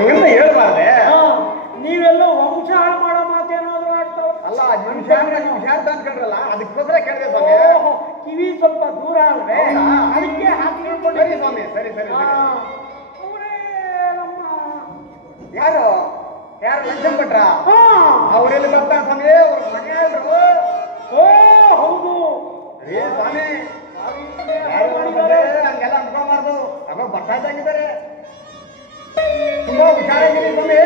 ಹಂಗಂತ ಹೇಳ್ಬಾರ್ದೆ. ನೀವೆಲ್ಲ ವಂಶ ಹಾಳು ಮಾಡೋ ಮಾತೇನಾದ್ರು ಆಡ್ತಾವ. ಅಲ್ಲ ನಿಮಿಷ ಅಂದ್ಕೊಂಡ್ರಲ್ಲ ಅದಕ್ಕೋಸ್ಕರ ಕೇಳಿದೆ ಸ್ವಾಮಿ. ಕಿವಿ ಸ್ವಲ್ಪ ದೂರ ಅಲ್ವೇ, ಅದಕ್ಕೆ ಹಾಕಿ ಸರಿ ಸ್ವಾಮಿ, ಸರಿ ಸರಿ. ಅವರೇ ನಮ್ಮ ಯಾರು ಲಂಚನ್ ಭಟ್ರ? ಅವರೆಲ್ಲಿ ಬರ್ತಾರೆ ಸ್ವಾಮಿ? ಅವ್ರ ಮನೆ ಅಲ್ರು? ಓ ಹೌದು ಸ್ವಾಮಿ, ಹಂಗೆಲ್ಲ ಅನ್ಕೊಬಾರ್ದು. ಅವಾಗ ಬರ್ತಾ ಇದ್ದಂಗಿದ್ದಾರೆ. ತುಂಬಾ ಹುಷಾರಾಗಿದ್ದೀನಿ ಸ್ವಾಮಿ.